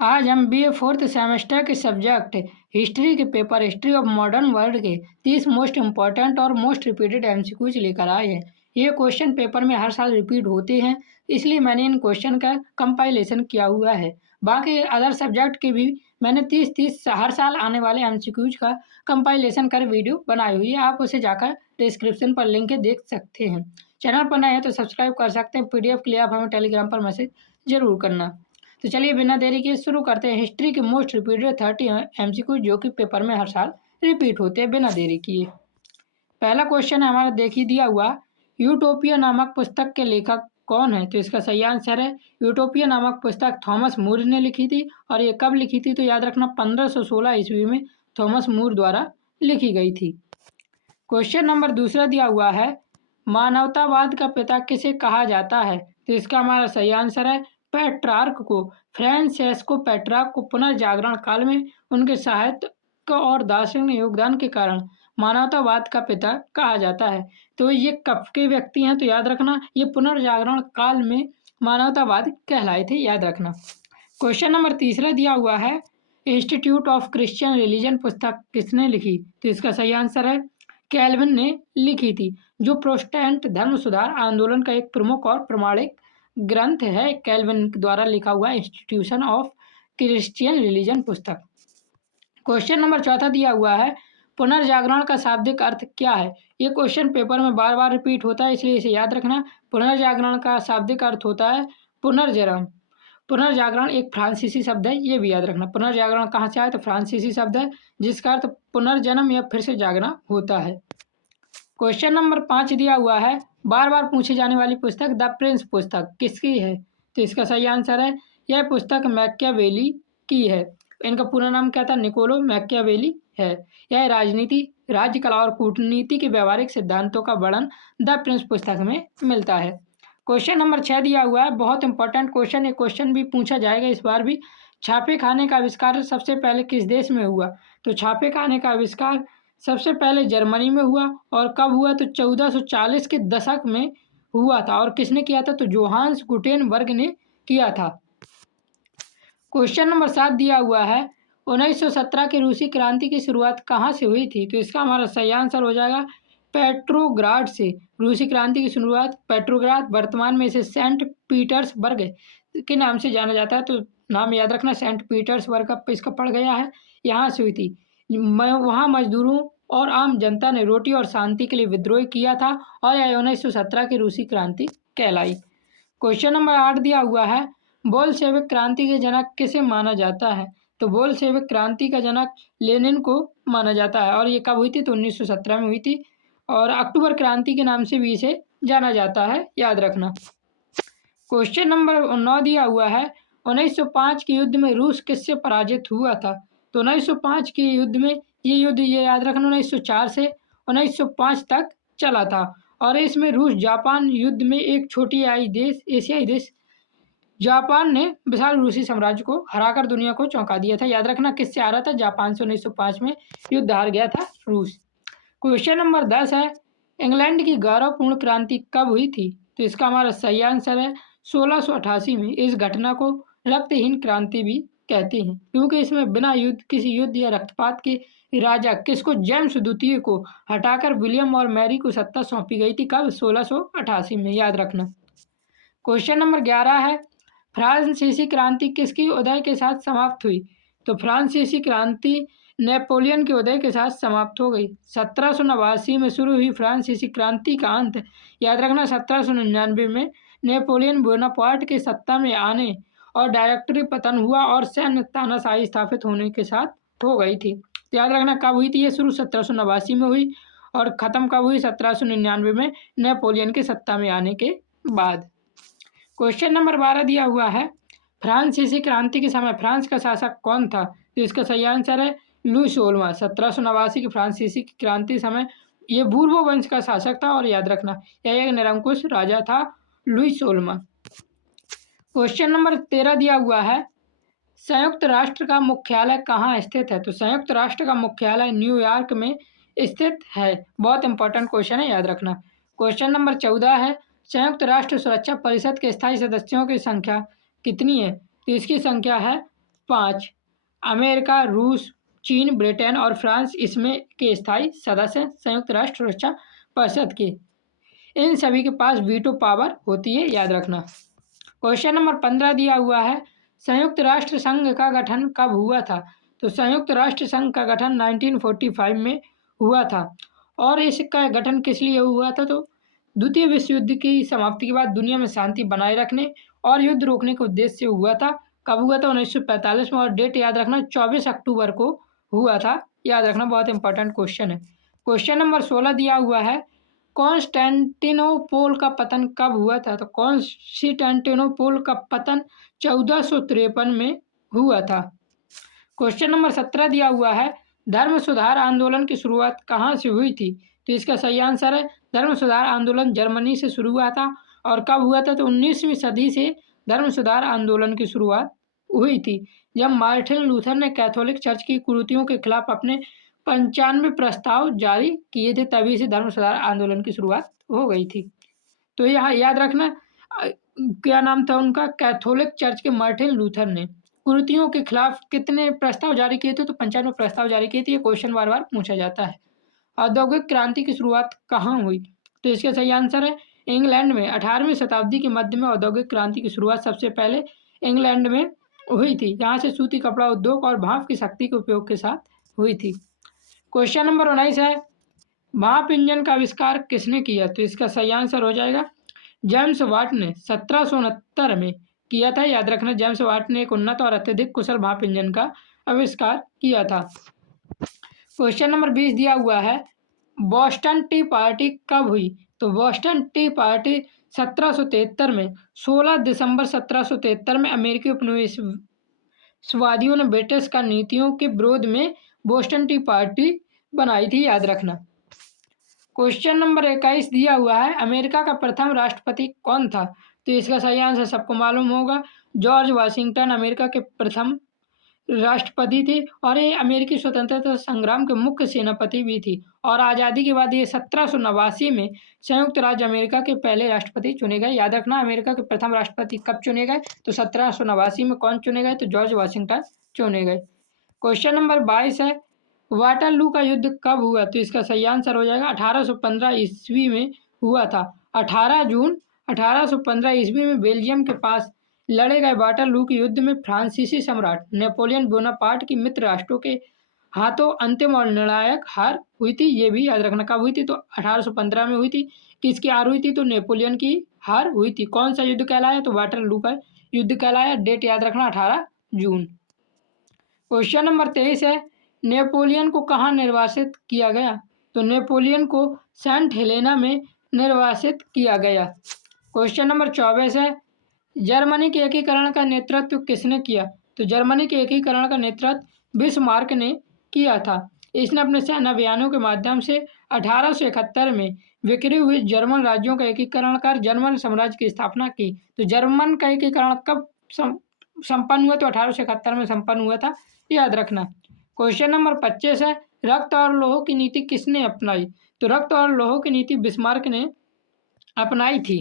आज हम BA fourth semester के सब्जेक्ट हिस्ट्री के paper history of modern world के 30 मोस्ट इम्पॉर्टेंट और मोस्ट रिपीटेड एमसीक्यूज लेकर आए हैं। ये क्वेश्चन पेपर में हर साल रिपीट होते हैं, इसलिए मैंने इन क्वेश्चन का कंपाइलेशन किया हुआ है। बाकी अदर सब्जेक्ट के भी मैंने 30 हर साल आने वाले एमसीक्यूज का कंपाइलेशन कर वीडियो बनाई हुई है। आप उसे जाकर डिस्क्रिप्शन पर लिंक देख सकते हैं। चैनल पर नए हैं तो सब्सक्राइब कर सकते हैं। पीडीएफ के लिए आप हमें टेलीग्राम पर मैसेज जरूर करना। तो चलिए बिना देरी के शुरू करते हैं हिस्ट्री के मोस्ट रिपीटेड 30 एमसीक्यू जो कि पेपर में हर साल रिपीट होते हैं बिना देरी किए। पहला क्वेश्चन है हमारा, देखिए दिया हुआ, यूटोपिया नामक पुस्तक के लेखक कौन है? तो इसका सही आंसर है यूटोपिया नामक पुस्तक थॉमस मूर ने लिखी थी। और ये कब लिखी थी? तो याद रखना 1516 ईस्वी में थॉमस मूर द्वारा लिखी गई थी। क्वेश्चन नंबर दूसरा दिया हुआ है, मानवतावाद का पिता किसे कहा जाता है? तो इसका हमारा सही आंसर है पेट्रार्क को। फ्रांसेस्को पेट्रार्क को पुनर्जागरण काल में उनके साहित्य और दार्शनिक योगदान के कारण मानवतावाद का पिता कहा जाता है। तो ये कब के व्यक्ति हैं? तो याद रखना ये पुनर्जागरण काल में मानवतावाद कहलाए थे, याद रखना। क्वेश्चन नंबर तीसरा दिया हुआ है, इंस्टीट्यूट ऑफ क्रिश्चियन रिलीजन पुस्तक किसने लिखी? तो इसका सही आंसर है कैल्विन ने लिखी थी, जो प्रोटेस्टेंट धर्म सुधार आंदोलन का एक प्रमुख और प्रमाणिक ग्रंथ है। कैल्विन द्वारा लिखा हुआ इंस्टीट्यूशन ऑफ क्रिश्चियन रिलीजन पुस्तक। क्वेश्चन नंबर चौथा दिया हुआ है, पुनर्जागरण का शाब्दिक अर्थ क्या है? ये क्वेश्चन पेपर में बार बार रिपीट होता है, इसलिए इसे याद रखना। पुनर्जागरण का शाब्दिक अर्थ होता है पुनर्जन्म। पुनर्जागरण एक फ्रांसीसी शब्द है, ये भी याद रखना। पुनर्जागरण कहाँ से आया? तो फ्रांसीसी शब्द है जिसका अर्थ पुनर्जन्म या फिर से जागना होता है। क्वेश्चन नंबर 5 दिया हुआ है, बार बार पूछी जाने वाली पुस्तक द प्रिंस पुस्तक किसकी है? तो इसका सही आंसर है यह पुस्तक मैकियावेली की है। इनका पूरा नाम क्या था? निकोलो मैकियावेली है। यह राजनीति, राज्य कला और कूटनीति के व्यवहारिक सिद्धांतों का वर्णन द प्रिंस पुस्तक में मिलता है। क्वेश्चन नंबर 6 दिया हुआ है, बहुत इंपॉर्टेंट क्वेश्चन, ये क्वेश्चन भी पूछा जाएगा इस बार भी। छापे खाने का आविष्कार सबसे पहले किस देश में हुआ? तो छापे खाने का आविष्कार सबसे पहले जर्मनी में हुआ। और कब हुआ? तो 1440 के दशक में हुआ था। और किसने किया था? तो जोहान्स गुटेनबर्ग ने किया था। क्वेश्चन नंबर 7 दिया हुआ है, 1917 की रूसी क्रांति की शुरुआत कहाँ से हुई थी? तो इसका हमारा सही आंसर हो जाएगा पेट्रोग्राड से। रूसी क्रांति की शुरुआत पेट्रोग्राड, वर्तमान में इसे सेंट पीटर्सबर्ग के नाम से जाना जाता है। तो नाम याद रखना, सेंट पीटर्सबर्ग का इसका पड़ गया है, यहाँ से हुई थी। वहाँ मजदूरों और आम जनता ने रोटी और शांति के लिए विद्रोह किया था और यह 1917 की रूसी क्रांति कहलाई। क्वेश्चन नंबर 8 दिया हुआ है, बोल्शेविक क्रांति के जनक किसे माना जाता है? तो बोल्शेविक क्रांति का जनक लेनिन को माना जाता है। और ये कब हुई थी? तो 1917 में हुई थी। और अक्टूबर क्रांति के नाम से भी इसे जाना जाता है, याद रखना। क्वेश्चन नंबर 9 दिया हुआ है, 1905 के युद्ध में रूस किससे पराजित हुआ था? तो 1905 के युद्ध में ये युद्ध, ये याद रखना, 1904 से 1905 तक चला था। और इसमें रूस जापान युद्ध में एक छोटी एशियाई देश जापान ने विशाल रूसी साम्राज्य को हराकर दुनिया को चौंका दिया था। याद रखना किससे हारा था? जापान से 1905 में युद्ध हार गया था रूस। क्वेश्चन नंबर 10 है, इंग्लैंड की गौरवपूर्ण क्रांति कब हुई थी? तो इसका हमारा सही आंसर है 1688 में। इस घटना को रक्तहीन क्रांति भी कहते हैं, क्योंकि इसमें बिना युद्ध, किसी युद्ध या रक्तपात के राजा किसको, जेम्स द्वितीय को हटाकर विलियम और मैरी को सत्ता सौंपी गई थी। कब? 1688 में, याद रखना। क्वेश्चन नंबर 11 है, फ्रांसीसी क्रांति किसकी उदय के साथ समाप्त हुई? तो फ्रांसीसी क्रांति नेपोलियन के उदय के साथ समाप्त हो गई। 1789 में शुरू हुई फ्रांसीसी क्रांति का अंत, याद रखना, 1799 में नेपोलियन बोनापार्ट के सत्ता में आने और डायरेक्टरी पतन हुआ और सैन्य तानाशाही स्थापित होने के साथ हो गई थी। तो याद रखना कब हुई थी ये? शुरू 1789 में हुई और ख़त्म कब हुई? 1799 में नेपोलियन के सत्ता में आने के बाद। क्वेश्चन नंबर 12 दिया हुआ है, फ्रांसीसी क्रांति के समय फ्रांस का शासक कौन था? तो इसका सही आंसर है लुई 16वां। 1789 की फ्रांसीसी क्रांति समय ये बूर्बो वंश का शासक था। और याद रखना यह एक निरंकुश राजा था, लुई 16वां। क्वेश्चन नंबर 13 दिया हुआ है, संयुक्त राष्ट्र का मुख्यालय कहाँ स्थित है? तो संयुक्त राष्ट्र का मुख्यालय न्यूयॉर्क में स्थित है। बहुत इंपॉर्टेंट क्वेश्चन है, याद रखना। क्वेश्चन नंबर 14 है, संयुक्त राष्ट्र सुरक्षा परिषद के स्थायी सदस्यों की संख्या कितनी है? तो इसकी संख्या है 5 अमेरिका, रूस, चीन, ब्रिटेन और फ्रांस इसमें के स्थायी सदस्य हैं संयुक्त राष्ट्र सुरक्षा परिषद के। इन सभी के पास वीटो पावर होती है, याद रखना। क्वेश्चन नंबर 15 दिया हुआ है, संयुक्त राष्ट्र संघ का गठन कब हुआ था? तो संयुक्त राष्ट्र संघ का गठन 1945 में हुआ था। और इसका गठन किस लिए हुआ था? तो द्वितीय विश्व युद्ध की समाप्ति के बाद दुनिया में शांति बनाए रखने और युद्ध रोकने के उद्देश्य से हुआ था। कब हुआ था? 1945 में। और डेट याद रखना 24 अक्टूबर को हुआ था, याद रखना, बहुत इंपॉर्टेंट क्वेश्चन है। क्वेश्चन नंबर 16 दिया हुआ है, कॉन्स्टेंटिनोपोल का पतन कब हुआ था? तो कॉन्स्टेंटिनोपोल का पतन 1453 में हुआ था। क्वेश्चन नंबर 17 दिया हुआ है, धर्म सुधार आंदोलन की शुरुआत कहाँ से हुई थी? तो इसका सही आंसर है, धर्म सुधार आंदोलन जर्मनी से शुरू हुआ था। और कब हुआ था? तो 19वीं सदी से धर्म सुधार आंदोलन की शुरुआत हुई थी, जब मार्टिन लूथर ने कैथोलिक चर्च की कुरीतियों के खिलाफ अपने 95 प्रस्ताव जारी किए थे, तभी से धर्म सुधार आंदोलन की शुरुआत हो गई थी। तो यहाँ याद रखना क्या नाम था उनका? कैथोलिक चर्च के मार्टिन लूथर ने कुरीतियों के खिलाफ कितने प्रस्ताव जारी किए थे? तो 95 प्रस्ताव जारी किए थे। ये क्वेश्चन बार बार पूछा जाता है। औद्योगिक क्रांति की शुरुआत कहाँ हुई? तो इसका सही आंसर है इंग्लैंड में। 18वीं शताब्दी के मध्य में औद्योगिक क्रांति की शुरुआत सबसे पहले इंग्लैंड में हुई थी, जहाँ से सूती कपड़ा उद्योग और भाप की शक्ति के उपयोग के साथ हुई थी। क्वेश्चन नंबर 19 है, भाप इंजन का आविष्कार किसने किया? तो इसका सही आंसर हो जाएगा जेम्स वाट ने 1769 में किया था, याद रखना। जेम्स वाट ने एक उन्नत और अत्यधिक कुशल भाप इंजन का आविष्कार किया था। क्वेश्चन नंबर 20 दिया हुआ है, बोस्टन टी पार्टी कब हुई? तो बोस्टन टी पार्टी 1773 में, 16 दिसंबर 1773 में अमेरिकी उपनिवेशवादियों ने ब्रिटिश का नीतियों के विरोध में बोस्टन टी पार्टी बनाई थी, याद रखना। क्वेश्चन नंबर 21 दिया हुआ है, अमेरिका का प्रथम राष्ट्रपति कौन था? तो इसका सही आंसर सबको मालूम होगा, जॉर्ज वाशिंगटन अमेरिका के प्रथम राष्ट्रपति थे और ये अमेरिकी स्वतंत्रता संग्राम के मुख्य सेनापति भी थी। और आज़ादी के बाद ये 1789 में संयुक्त राज्य अमेरिका के पहले राष्ट्रपति चुने गए, याद रखना। अमेरिका के प्रथम राष्ट्रपति कब चुने गए? तो 1789 में। कौन चुने गए? तो जॉर्ज वाशिंगटन चुने गए। क्वेश्चन नंबर 22 है, वाटरलू का युद्ध कब हुआ? तो इसका सही आंसर हो जाएगा 1815 ईस्वी में हुआ था। 18 जून 1815 ईस्वी में बेल्जियम के पास लड़े गए वाटरलू के युद्ध में फ्रांसीसी सम्राट नेपोलियन बोनापार्ट की मित्र राष्ट्रों के हाथों अंतिम और निर्णायक हार हुई थी। ये भी याद रखना कब हुई थी? तो 1815 में हुई थी। किसकी हार हुई थी? तो नेपोलियन की हार हुई थी। कौन सा युद्ध कहलाया? तो वाटरलू का युद्ध कहलाया। डेट याद रखना 18 जून। क्वेश्चन नंबर 23 है, नेपोलियन को कहाँ निर्वासित किया गया? तो नेपोलियन को सेंट हेलेना में निर्वासित किया गया। क्वेश्चन नंबर 24 है, जर्मनी के एकीकरण का नेतृत्व किसने किया? तो जर्मनी के एकीकरण का नेतृत्व बिस्मार्क ने किया था। इसने अपने सेना अभियानों के माध्यम से 1871 में बिखरे हुए जर्मन राज्यों का एकीकरण कर जर्मन साम्राज्य की स्थापना की। तो जर्मन का एकीकरण कब संपन्न हुआ? तो 1871 में संपन्न हुआ था, याद रखना। क्वेश्चन नंबर 25 है, रक्त और लोह की नीति किसने अपनाई? तो रक्त और लोह की नीति बिस्मार्क ने अपनाई थी।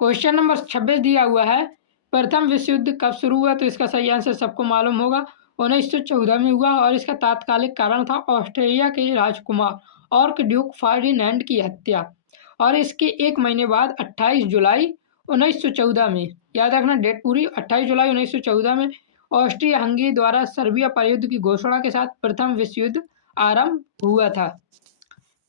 क्वेश्चन नंबर 26 दिया हुआ है, प्रथम विश्व युद्ध कब शुरू हुआ? तो इसका सही आंसर सबको मालूम होगा, 1914 में हुआ। और इसका तात्कालिक कारण था ऑस्ट्रेलिया के राजकुमार आर्कड्यूक फर्डिनेंड की हत्या। और इसके एक महीने बाद 28 जुलाई 1914 में, याद रखना डेट पूरी, 28 जुलाई 1914 में ऑस्ट्रिया हंगरी द्वारा सर्बिया पर युद्ध की घोषणा के साथ प्रथम विश्व युद्ध आरंभ हुआ था।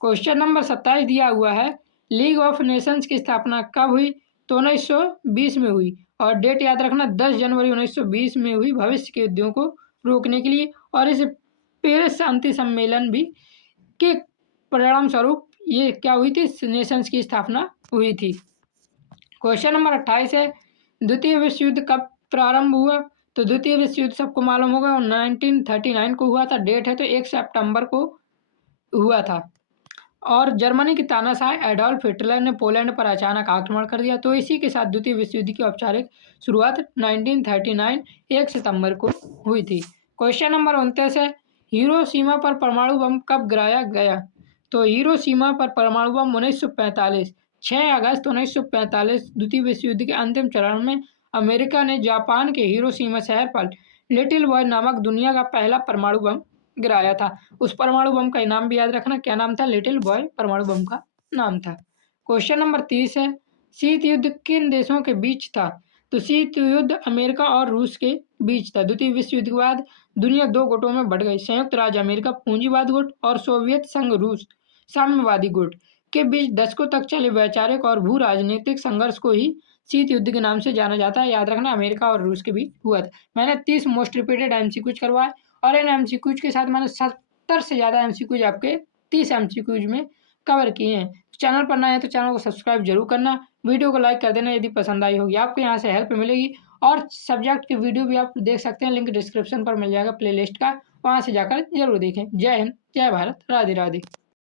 क्वेश्चन नंबर 27 दिया हुआ है, लीग ऑफ नेशंस की स्थापना कब हुई? तो 1920 में हुई। और डेट याद रखना 10 जनवरी 1920 में हुई, भविष्य के युद्धों को रोकने के लिए। और इस पेरिस शांति सम्मेलन भी के परिणाम स्वरूप ये क्या हुई थी? नेशंस की स्थापना हुई थी। क्वेश्चन नंबर 28 है, द्वितीय विश्व युद्ध कब प्रारंभ हुआ? तो द्वितीय विश्व युद्ध सबको मालूम होगा 1939 को हुआ था। डेट है तो 1 सितंबर को हुआ था। और जर्मनी की तानाशाह एडोल्फ हिटलर ने पोलैंड पर अचानक आक्रमण कर दिया। तो इसी के साथ द्वितीय विश्व युद्ध की औपचारिक शुरुआत 1939 1 सितंबर को हुई थी। क्वेश्चन नंबर 29 है, हिरोशिमा पर परमाणु बम कब गिराया गया? तो हिरोशिमा पर परमाणु बम 1945 6 अगस्त 1945 द्वितीय विश्व युद्ध के अंतिम चरण में अमेरिका ने जापान के हिरोशिमा शहर पर लिटिल बॉय नामक दुनिया का पहला परमाणु बम गिराया था। उस परमाणु बम का नाम भी याद रखना, क्या नाम था? लिटिल बॉय परमाणु बम का नाम था। क्वेश्चन नंबर 30 है, शीत युद्ध किन देशों के बीच था? तो शीत युद्ध अमेरिका और रूस के बीच था। द्वितीय विश्व युद्ध के बाद दुनिया दो गुटों में बढ़ गई। संयुक्त राज्य अमेरिका पूंजीवाद गुट और सोवियत संघ रूस साम्यवादी गुट के बीच दशकों तक चले वैचारिक और भू राजनीतिक संघर्ष को ही शीत युद्ध के नाम से जाना जाता है। याद रखना, अमेरिका और रूस के बीच हुआ था। मैंने 30 मोस्ट रिपीटेड एमसीक्यूज करवाए और इन एमसीक्यूज के साथ मैंने 70 से ज़्यादा एमसीक्यूज आपके 30 एमसीक्यूज में कवर किए हैं। चैनल पर नए हैं तो चैनल को सब्सक्राइब जरूर करना, वीडियो को लाइक कर देना यदि पसंद आई होगी। आपको यहाँ से हेल्प मिलेगी और सब्जेक्ट की वीडियो भी आप देख सकते हैं, लिंक डिस्क्रिप्शन पर मिल जाएगा प्लेलिस्ट का, वहाँ से जाकर जरूर देखें। जय हिंद, जय भारत, राधे राधे।